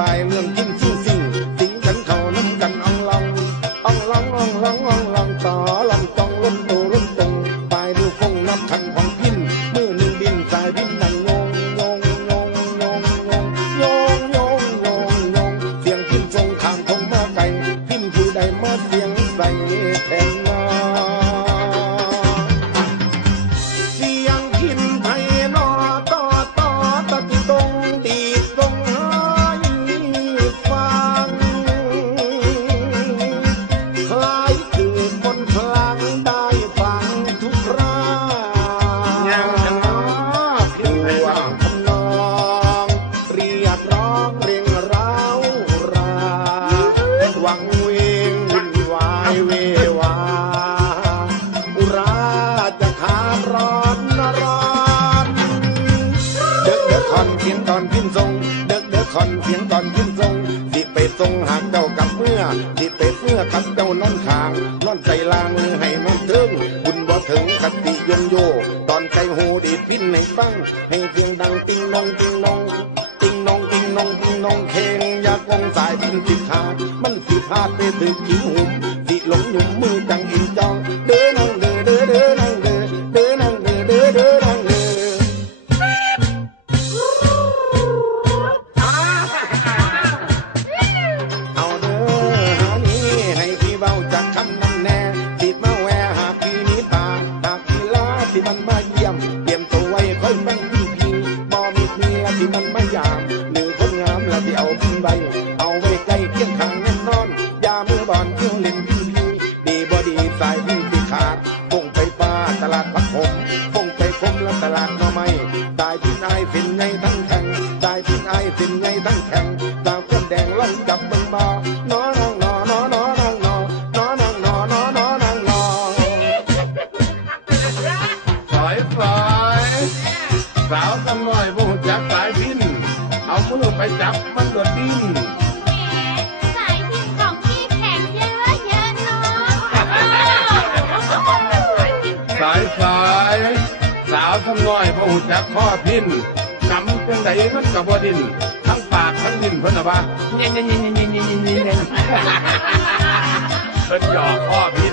บายเรื่องกินซิ่งซิ่งสิงกันเขาน้ำกันอ่องลองอ่องลองอ่องลองอ่องลองต่อลองตองล้มโตล้มตรงปลายดูฟงนับคันของพินมือหนึ่งบินสายพินดังงงงงงงงงงงงงงงงงเสียงพินทรงทางคงมาไกลพินผู้ใดมาเสียงใส่แทนมา เสียงตอนยืนทรงสิไปทรงหากเจ้ากับเมื่อสิไปเมื่อกับเจ้านอนขางนอนใจลางมือให้นอนถึงบุญบ่ถึงกติยงโย ตอนใจหูดีพินให้ฟัง ให้เสียงดังติงนองติงนองติงนองติงนองติงนองเคงอยากวงสายพินสิขาดมันสิพาดไปถึงขี้หุ่มสิหลงหยุ่มมือจังอินจอง นแบ่งพี่พี่บ่มีเมียที่มันไม่ยามหรือคนงามละที่เอาพี่ไว้เอาไว้ใกล้เคียงข้างแน่นอนยามือบอนเที่ยวเล่นพี่พี่ดีบ่ดีสายพี่สิขาดคงไปป้าตลาดพักผมคงไปคมและตลาดหน่อไม้ตายพี่นายเป็นไงทั้งแข่งตายพี่นายเป็นไงทั้งแข่ง สาวสำน้อยผู้จับสายพิน เอามือไปจับมันก็ดิ้นสายพินของพี่แข็งเยอะเยอะเนาะสายสายสาวสำน้อยผู้จับข้อพินกำจังไดมันกับบ่ดินทั้งปากทั้งดินเพิ่นน่ะว่าเงี้ยเงี้ยเงี้ยเงี้ยเงี้ยเงี้ยเงี้ยเพิ่นหยอกข้อพิ